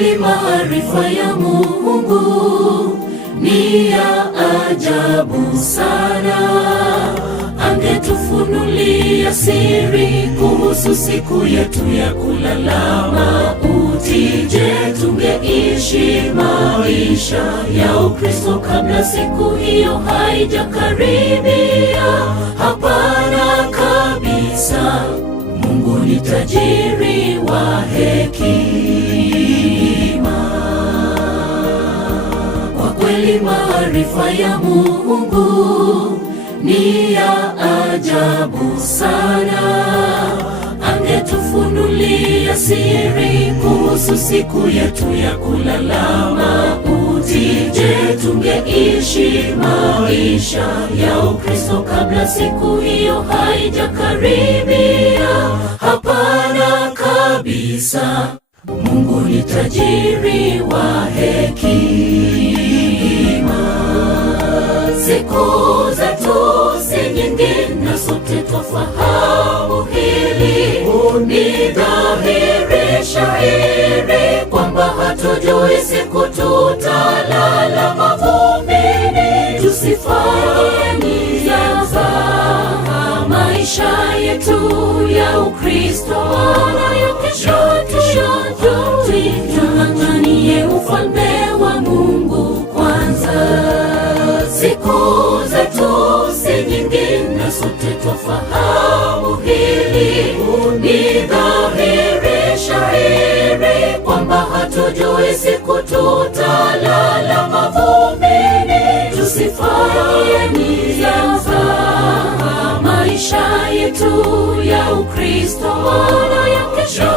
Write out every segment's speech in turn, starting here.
kweli maarifa ya Mungu ni ya ajabu sana. Angetufunulia siri kuhusu siku yetu ya kulala mauti, je, tungeishi maisha ya Ukristo kabla siku hiyo haijakaribia? Hapana kabisa. Mungu ni tajiri wa hekima. Kwa kweli maarifa ya Mungu ni ya ajabu sana. Angetufunulia siri kuhusu siku yetu ya kulala mauti, je, tungeishi maisha ya Ukristo kabla siku hiyo haijakaribia? Hapana kabisa. Mungu ni tajiri wa hekima. Siku zetu si nyingi na sote twafahamu hili. Ni dhahiri shahiri kwamba hatujui siku tutalala mavumbini. Tusifanye yafa maisha yetu ya Ukristo nayo kesho tuanganie ufalme wa Mungu kwanza. Siku zetu si nyingi na sote twafahamu hili. Ni dhahiri shahiri kwamba hatujui siku tutalala mavumbini. Tusifanye yafa maisha yetu ya Ukristo nayo kesho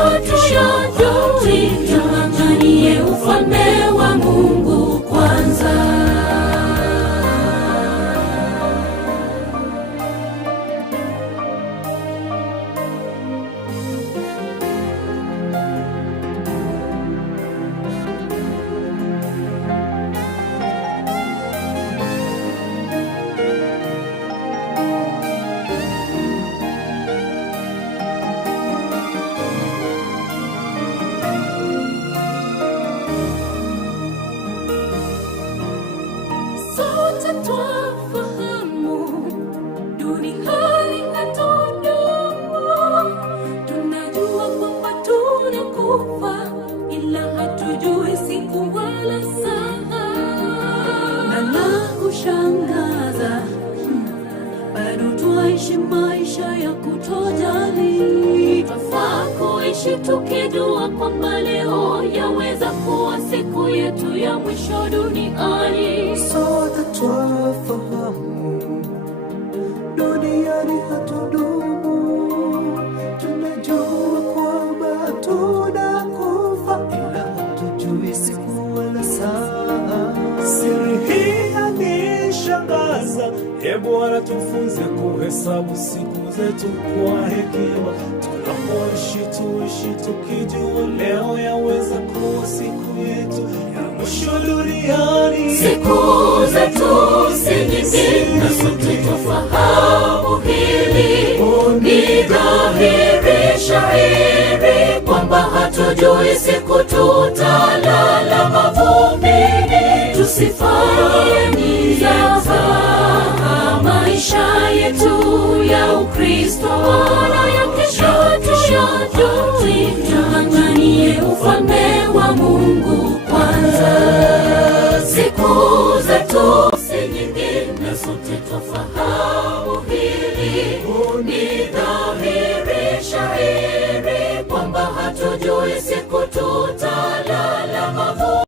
tuanganie ufalme wa Mungu kwanza. Maisha ya kutojali, twafaa kuishi tukijua kwamba leo yaweza kuwa siku yetu ya mwisho duniani. Sote twafahamu duniani hatudumu. Tunajua kwamba tunakufa, ila hatujui siku wala saa. Siri hii yanishangaza. Bwana tufunze kuhesabu siku zetu kwa hekima. Tunapoishi tuishi tukijua leo yaweza kuwa siku yetu ya mwisho duniani. Siku zetu si nyingi na sote twafahamu hili. Ni dhahiri shahiri kwamba hatujui siku tutalala mavumbini. Tusifanye yafa maisha yetu ya Ukristo nayo kesho tuanganie ufalme wa Mungu kwanza. Siku zetu si nyingi na sote twafahamu hili. Ni dhahiri shahiri kwamba hatujui siku tutalala mavumbini.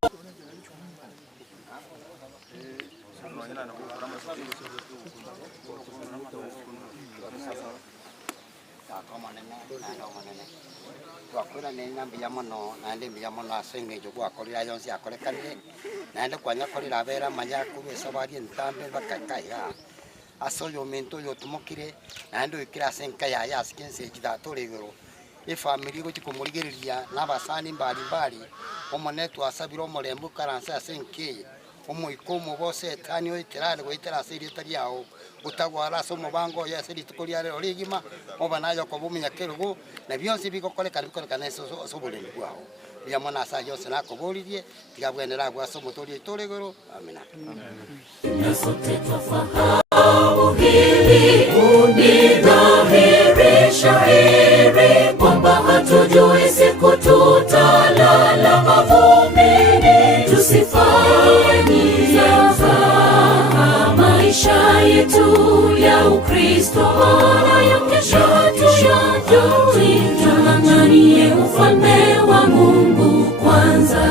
Wakora nena biyamono nande biyamono asenge jo kwakorira yonsi akorekane nande kwanya korira vera manya kuwe sabari ntambe bakakaya asoyo mento yo tumokire nande ikira senka ya yaskense kida toregero e family go chikomurigeria nabasani mbali omonetu asabiro morembu karansa senke omoikomo bose tani oitirane goitera siri tariao utagwara somo bango ya siri tukoria rero rigima obanayo ko buminya kerugo na byonse bikokoleka bikorekana so buleni kwao ya mwana sa yose na kobolirie tikabwenera kwa somo toli tolegoro. Amina. Na sote twafahamu hili, ni dhahiri shahiri kwamba hatujui siku tutalala mavumbini. Tusifanye zaha maisha yetu ya Ukristo, ya kesho tung'ang'anie ufalme wa Mungu kwanza.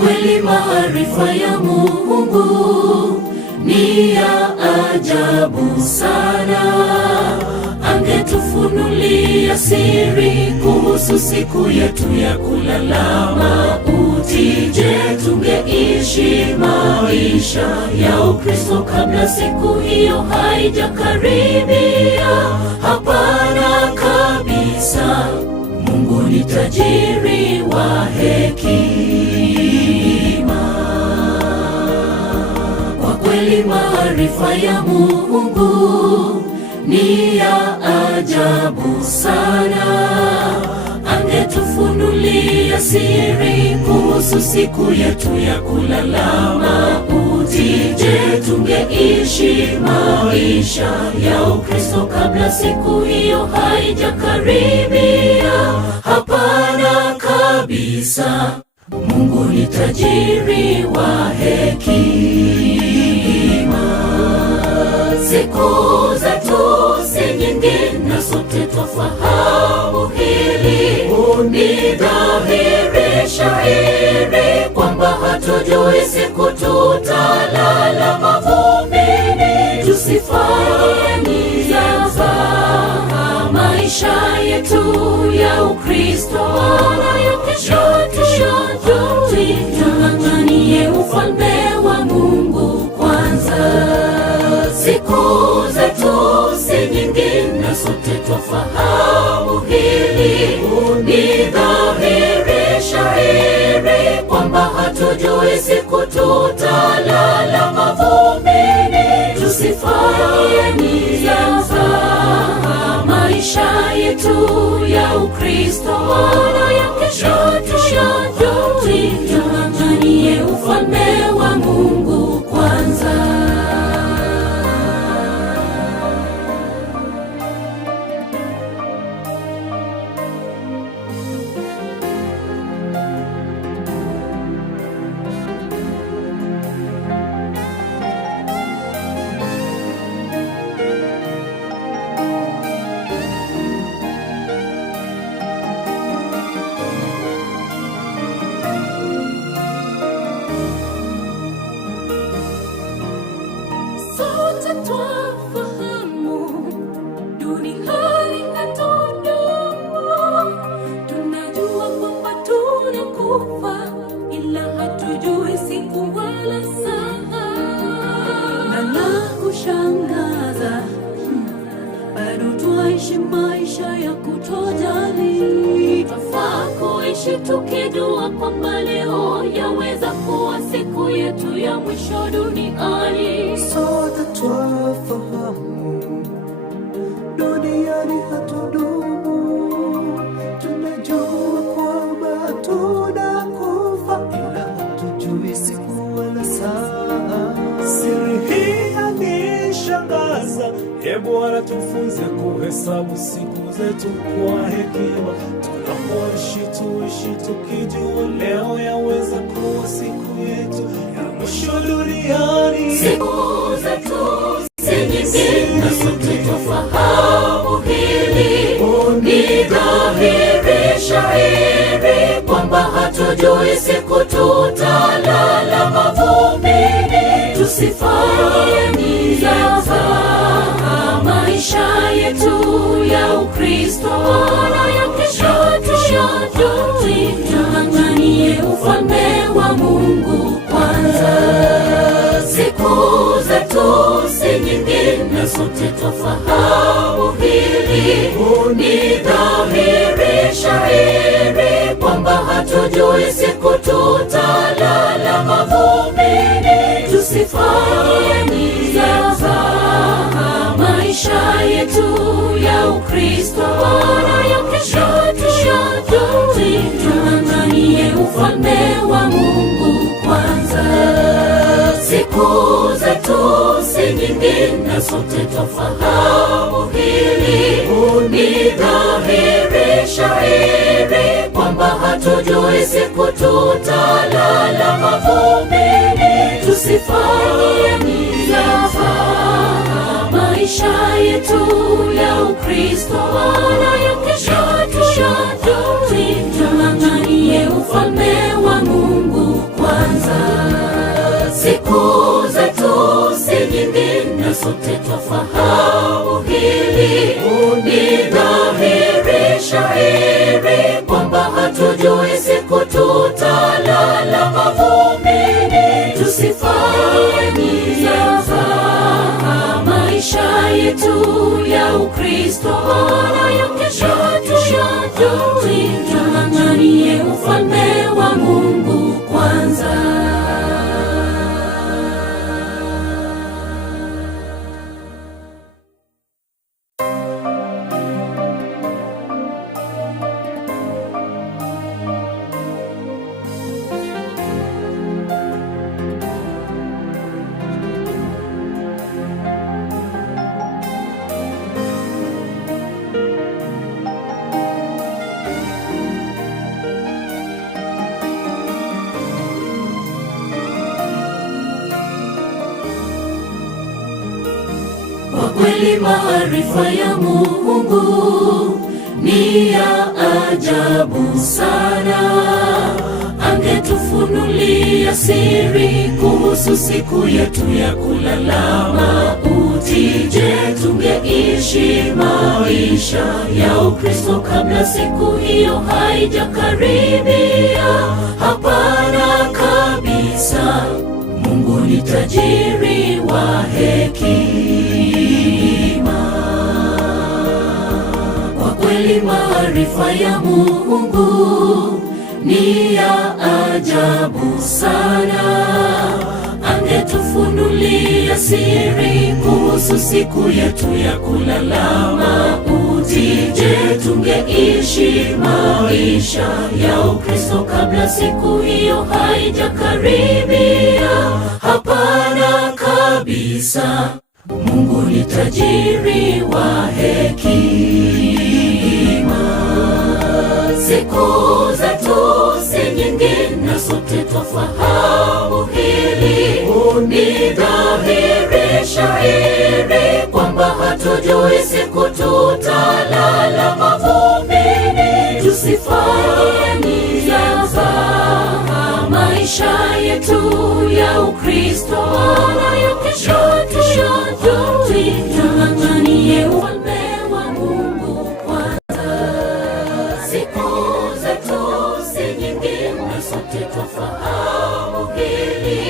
Kweli maarifa ya Mungu ni ya ajabu sana. Angetufunulia siri kuhusu siku yetu ya kulala mauti, je, tungeishi maisha ya Ukristo kabla siku hiyo haijakaribia? Hapana kabisa. Mungu ni tajiri wa hekima. Kwa kweli maarifa ya Mungu ni ya ajabu sana. Angetufunulia siri kuhusu siku yetu ya kulala mauti, je, tungeishi maisha ya Ukristo kabla siku hiyo haijakaribia? Hapana kabisa. Mungu ni tajiri wa hekima. Siku zetu si nyingi na sote twafahamu hili, ni dhahiri shahiri kwamba hatujui siku tutalala mavumbini. Tusifanye zaha maisha yetu ya Ukristo, ya kesho tung'ang'anie ufalme wa Mungu kwanza. Siku zetu si nyingi na sote twafahamu hili, ni dhahiri shahiri kwamba hatujui siku tutalala mavumbini. Tusifanye zaha maisha yetu ya Ukristo, ya kesho tung'ang'anie ufalme wa Mungu kwanza. Sote twafahamu duniani hatudumu. Tunajua kwamba tunakufa, ila hatujui siku wala saa. Na la kushangaza, bado twaishi maisha ya kutojali. Twafaa kuishi tukijua kwamba leo yaweza kuwa siku yetu ya mwisho duniani. Sote twafahamu duniani hatudumu. Tunajua kwamba tunakufa, ila hatujui siku wala saa. Siri hii yanishangaza. Hebu anatufunze kuhesabu siku zetu kwa hekima. Tunapoishi tuishi tukijua leo yaweza kuwa siku yetu ya mwisho duniani. Siku zetu si nyingi na sote twafahamu hili, ni dhahiri shahiri kwamba hatujui siku tutalala mavumbini. Tusifanye zaha maisha yetu ya Ukristo, na ya kesho tung'ang'anie ufalme wa Mungu kwanza. Siku zetu si nyingi na sote twafahamu hili, ni dhahiri shahiri kwamba hatujui siku tutalala mavumbini. Tusifanye nizaza maisha yetu ya Ukristo, na ya kesho tung'ang'anie ufalme wa Mungu kwanza. Siku zetu si nyingi na sote twafahamu hili, ni dhahiri shahiri kwamba hatujui siku tutalala mavumbini. Tusifanye nizaza maisha yetu ya Ukristo, na ya kesho tung'ang'anie ufalme wa Mungu kwanza. Siku zetu si nyingi na sote twafahamu hili, ni dhahiri shahiri kwamba hatujui siku tutalala mavumbini. Tusifanye nizaza maisha yetu ya Ukristo, na ya kesho tung'ang'anie ufalme wa Mungu kwanza. Kwa kweli maarifa ya Mungu ni ya ajabu sana. Angetufunulia siri kuhusu siku yetu ya kulala mauti, je, tungeishi maisha ya Ukristo kabla siku hiyo haijakaribia? Hapana kabisa. Mungu ni tajiri wa hekima. Kwa kweli maarifa ya Mungu ni ya ajabu sana. Angetufunulia siri kuhusu siku yetu ya kulala mauti, je, tungeishi maisha ya Ukristo kabla siku hiyo haijakaribia? Hapana kabisa. Mungu ni tajiri wa hekima. Siku zetu si nyingi na sote twafahamu hili, ni dhahiri shahiri kwamba hatujui siku tutalala mavumbini. Tusifanye nizaza maisha yetu ya Ukristo, na ya kesho tung'ang'anie ufalme wa Mungu kwanza. Siku zetu si nyingi na sote twafahamu hili,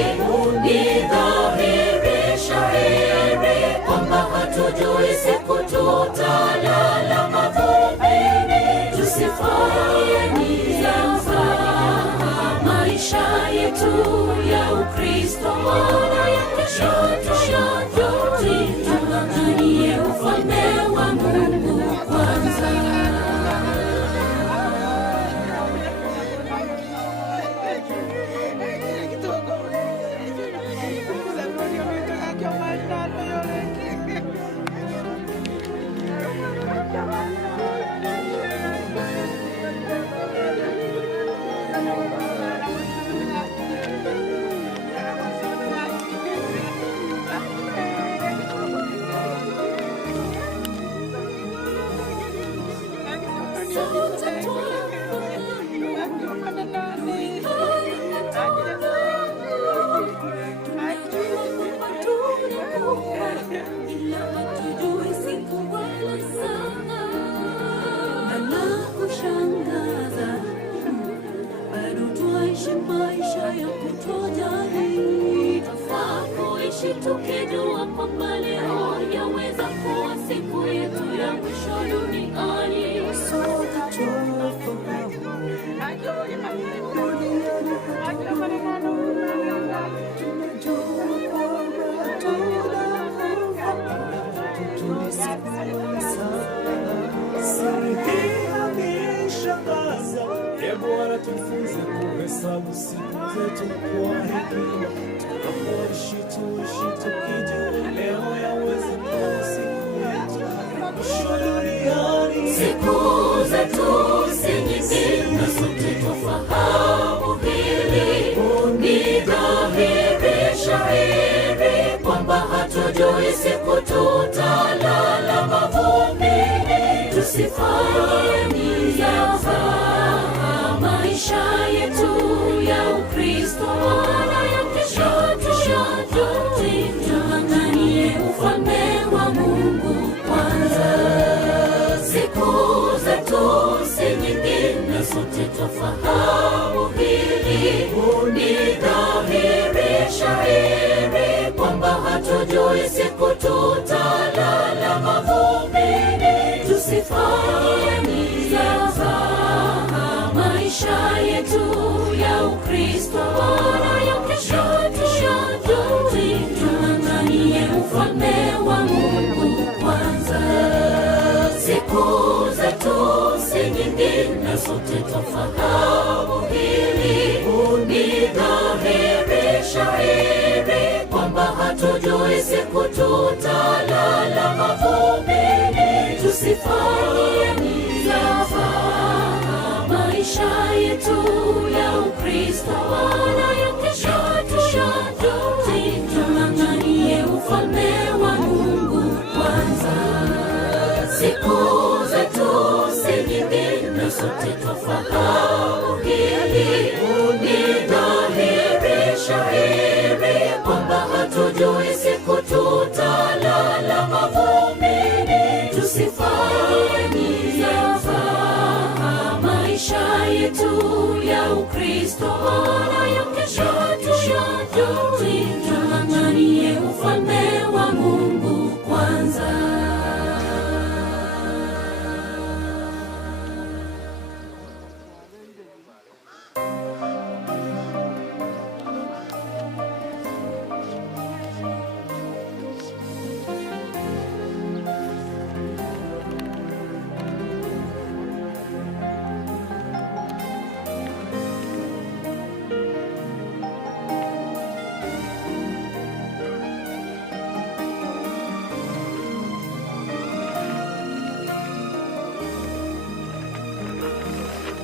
ni dhahiri shahiri kwamba hatujui siku tutalala mavumbini. Tusifanye nizaza maisha yetu ya Ukristo, na ya kesho tung'ang'anie ufalme wa Mungu kwanza. kuhesabu siku zetu kwa hekima. Tunapoishi tuishi tukijua leo yaweza kuwa siku yetu ya mwisho duniani. Siku zetu si nyingi na sote twafahamu hili. Ni dhahiri shahiri kwamba hatujui siku tutalala mavumbini. Tusifanye mizaha maisha yetu ya Ukristo na ya kesho. Tuanganie ufalme wa Mungu kwanza. Siku zetu si nyingi na sote twafahamu hili. Ni dhahiri shahiri kwamba hatujui siku tutalala mavumbini. Tusifanye mizaha maisha yetu ya Ukristo na ya kesho. Tuanganie ufalme wa Mungu kwanza. Siku zetu si nyingi na sote twafahamu hili. Ni dhahiri shahiri kwamba hatujui siku tutalala mavumbini. Tusifanye mizaha maisha yetu ya Ukristo na ya kesho. Tuanganie ufalme wa Mungu kwanza. Siku zetu si nyingi na sote twafahamu hili. Ni dhahiri shahiri kwamba hatujui siku tutalala mavumbini. Tusifanye mizaha maisha yetu ya Ukristo na ya kesho. Tuanganie ufalme wa Mungu kwanza.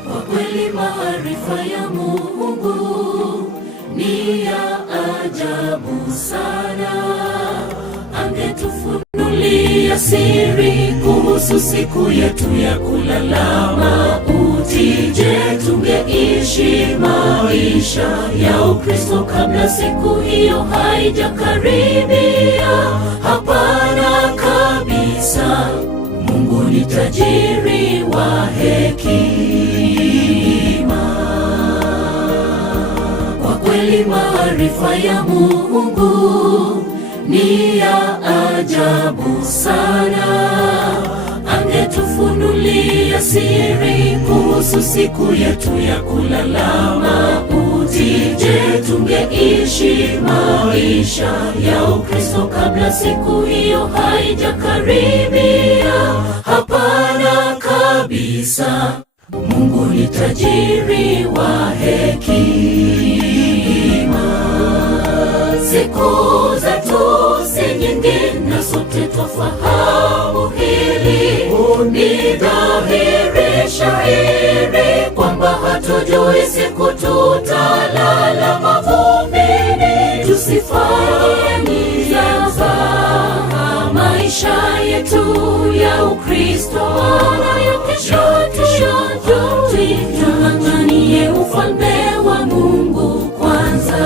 Kwa kweli maarifa ya Mungu ni ya ajabu sana. Angetufunulia siri kuhusu siku yetu ya kulala mauti. Je, tungeishi maisha ya Ukristo kabla siku hiyo haijakaribia? Hapana kabisa. Mungu ni tajiri wa hekima. Kwa kweli maarifa ya Mungu ni ya ajabu sana. Angetufunulia siri kuhusu siku yetu ya kulala mauti. Je, tungeishi maisha ya Ukristo kabla siku hiyo haijakaribia? Hapana kabisa. Mungu ni tajiri wa hekima. Siku zetu si nyingi na sote twafahamu hili. Ni dhahiri shahiri kwamba hatujui siku tutalala mavumbini. Tusifanye mizaha maisha yetu ya Ukristo na ya kesho. Tuanganie ufalme wa Mungu kwanza.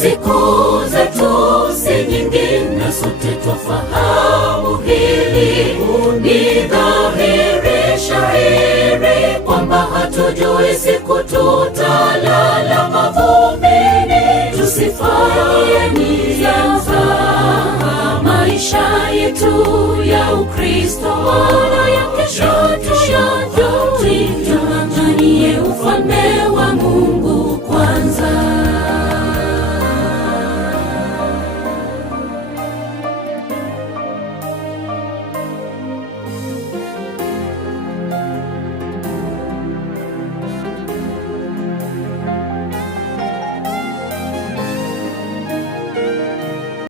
Siku zetu si nyingi na sote twafahamu hili. Ni dhahiri shahiri kwamba hatujui siku tutalala mavumbini. Tusifanye mizaha maisha yetu ya Ukristo na ya kesho.